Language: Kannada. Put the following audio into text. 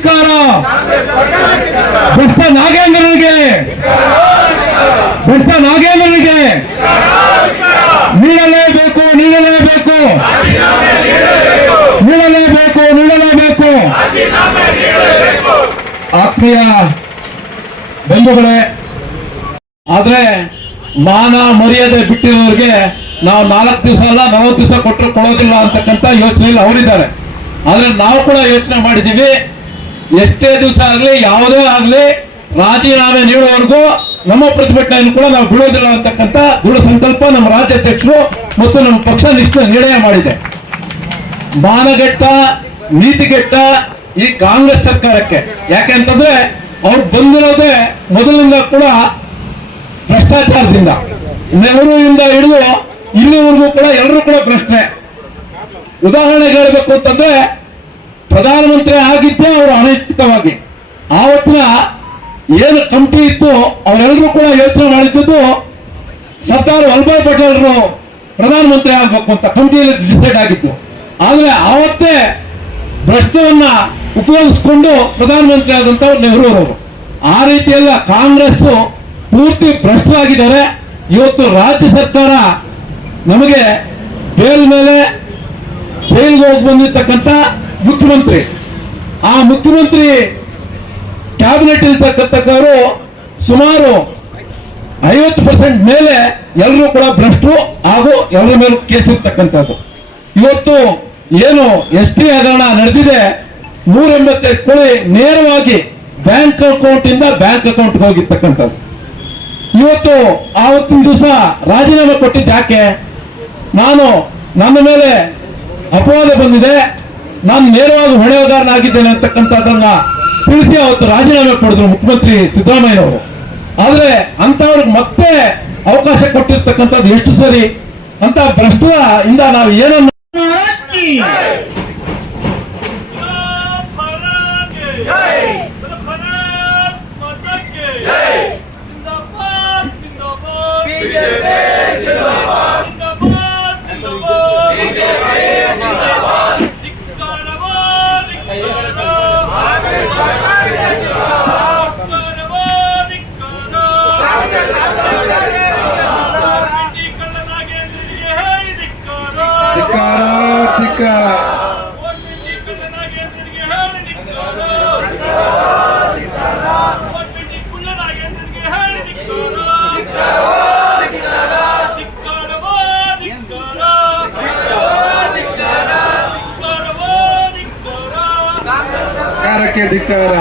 ಧಿಕ್ಕಾರ, ಭ್ರಷ್ಟ ನಾಗೇಂದ್ರನಿಗೆ, ಭ್ರಷ್ಟ ನಾಗೇಂದ್ರನಿಗೆ ನೀಡಲೇಬೇಕು, ನೀಡಲೇಬೇಕು, ನೀಡಲೇಬೇಕು, ನೀಡಲೇಬೇಕು. ಆತ್ಮೀಯ ಬಂಧುಗಳೇ, ಆದ್ರೆ ಮಾನ ಮರ್ಯಾದೆ ಬಿಟ್ಟಿರೋರಿಗೆ ನಾವು 4 ದಿವಸ ಅಲ್ಲ 40 ದಿವಸ ಕೊಟ್ಟರು ಕೊಡೋದಿಲ್ಲ ಅಂತಕ್ಕಂಥ ಯೋಚನೆಯಲ್ಲಿ ಅವರಿದ್ದಾರೆ. ಆದ್ರೆ ನಾವು ಕೂಡ ಯೋಚನೆ ಮಾಡಿದ್ದೀವಿ, ಎಷ್ಟೇ ದಿವಸ ಆಗಲಿ ಯಾವುದೇ ಆಗಲಿ ರಾಜೀನಾಮೆ ನೀಡುವವರೆಗೂ ನಮ್ಮ ಪ್ರತಿಭಟನೆಯನ್ನು ಕೂಡ ನಾವು ಬಿಡೋದಿಲ್ಲ ಅಂತಕ್ಕಂಥ ದೃಢ ಸಂಕಲ್ಪ ನಮ್ಮ ರಾಜ್ಯಾಧ್ಯಕ್ಷರು ಮತ್ತು ನಮ್ಮ ಪಕ್ಷ ನಿರ್ಣಯ ಮಾಡಿದೆ. ಮಾನಗೆಟ್ಟ ನೀತಿಗೆಟ್ಟ ಈ ಕಾಂಗ್ರೆಸ್ ಸರ್ಕಾರಕ್ಕೆ, ಯಾಕೆಂತಂದ್ರೆ ಅವ್ರು ಬಂದಿರೋದೇ ಮೊದಲಿನಿಂದ ಕೂಡ ಭ್ರಷ್ಟಾಚಾರದಿಂದ, ನೆಹರುವಿಂದ ಹಿಡಿದು ಇಲ್ಲಿವರೆಗೂ ಕೂಡ ಎಲ್ಲರೂ ಕೂಡ ಪ್ರಶ್ನೆ. ಉದಾಹರಣೆಗೆ ಹೇಳಬೇಕು ಅಂತಂದ್ರೆ ಪ್ರಧಾನಮಂತ್ರಿ ಆಗಿದ್ದೇ ಅವರು ಅನೈತಿಕವಾಗಿ. ಆವತ್ತಿನ ಏನು ಕಮಿಟಿ ಇತ್ತು ಅವರೆಲ್ಲರೂ ಕೂಡ ಯೋಚನೆ ಮಾಡಿದ್ದು ಸರ್ದಾರ್ ವಲ್ಲಭಾಯ್ ಪಟೇಲ್ರು ಪ್ರಧಾನಮಂತ್ರಿ ಆಗ್ಬೇಕು ಅಂತ ಕಮಿಟಿಯಲ್ಲಿ ಡಿಸೈಡ್ ಆಗಿತ್ತು. ಆದ್ರೆ ಆವತ್ತೇ ಭ್ರಷ್ಟವನ್ನ ಉಪಯೋಗಿಸಿಕೊಂಡು ಪ್ರಧಾನಮಂತ್ರಿ ಆದಂತ ನೆಹರು ಅವರು. ಆ ರೀತಿಯೆಲ್ಲ ಕಾಂಗ್ರೆಸ್ ಪೂರ್ತಿ ಭ್ರಷ್ಟವಾಗಿದ್ದಾರೆ. ಇವತ್ತು ರಾಜ್ಯ ಸರ್ಕಾರ ನಮಗೆ ಬೇಲ್ ಮೇಲೆ ಜೈಲಿಗೆ ಹೋಗಿ ಬಂದಿರ್ತಕ್ಕಂಥ ಮುಖ್ಯಮಂತ್ರಿ, ಆ ಮುಖ್ಯಮಂತ್ರಿ ಕ್ಯಾಬಿನೆಟ್ ಇರ್ತಕ್ಕಂಥವರು ಸುಮಾರು 50% ಮೇಲೆ ಎಲ್ಲರೂ ಕೂಡ ಭ್ರಷ್ಟರು ಹಾಗೂ ಎಲ್ಲರ ಮೇಲೂ ಕೇಸ್ ಇರ್ತಕ್ಕಂಥದ್ದು. ಇವತ್ತು ಏನು ST ಹಗರಣ ನಡೆದಿದೆ, 185 ಕೋಟಿ ನೇರವಾಗಿ ಬ್ಯಾಂಕ್ ಅಕೌಂಟ್ ಇಂದ ಬ್ಯಾಂಕ್ ಅಕೌಂಟ್ಗೆ ಹೋಗಿರ್ತಕ್ಕಂಥದ್ದು. ಇವತ್ತು ಆವತ್ತಿನ ದಿವಸ ರಾಜೀನಾಮೆ ಕೊಟ್ಟಿದ್ದು ಯಾಕೆ? ನನ್ನ ಮೇಲೆ ಅಪವಾದ ಬಂದಿದೆ, ನಾನು ನೇರವಾಗಿ ಹೊಣೆಗಾರನಾಗಿದ್ದೇನೆ ಅಂತಕ್ಕಂಥದ್ದನ್ನ ತಿಳಿಸಿ ಅವತ್ತು ರಾಜೀನಾಮೆ ಕೊಡಿದ್ರು ಮುಖ್ಯಮಂತ್ರಿ ಸಿದ್ದರಾಮಯ್ಯನವರು. ಆದ್ರೆ ಅಂತವ್ರಿಗೆ ಮತ್ತೆ ಅವಕಾಶ ಕೊಟ್ಟಿರ್ತಕ್ಕಂಥದ್ದು ಎಷ್ಟು ಸರಿ ಅಂತ ಭ್ರಷ್ಟ ಇಂದ ನಾವು ಏನನ್ನ ಧಿಕ್ಕಾರ.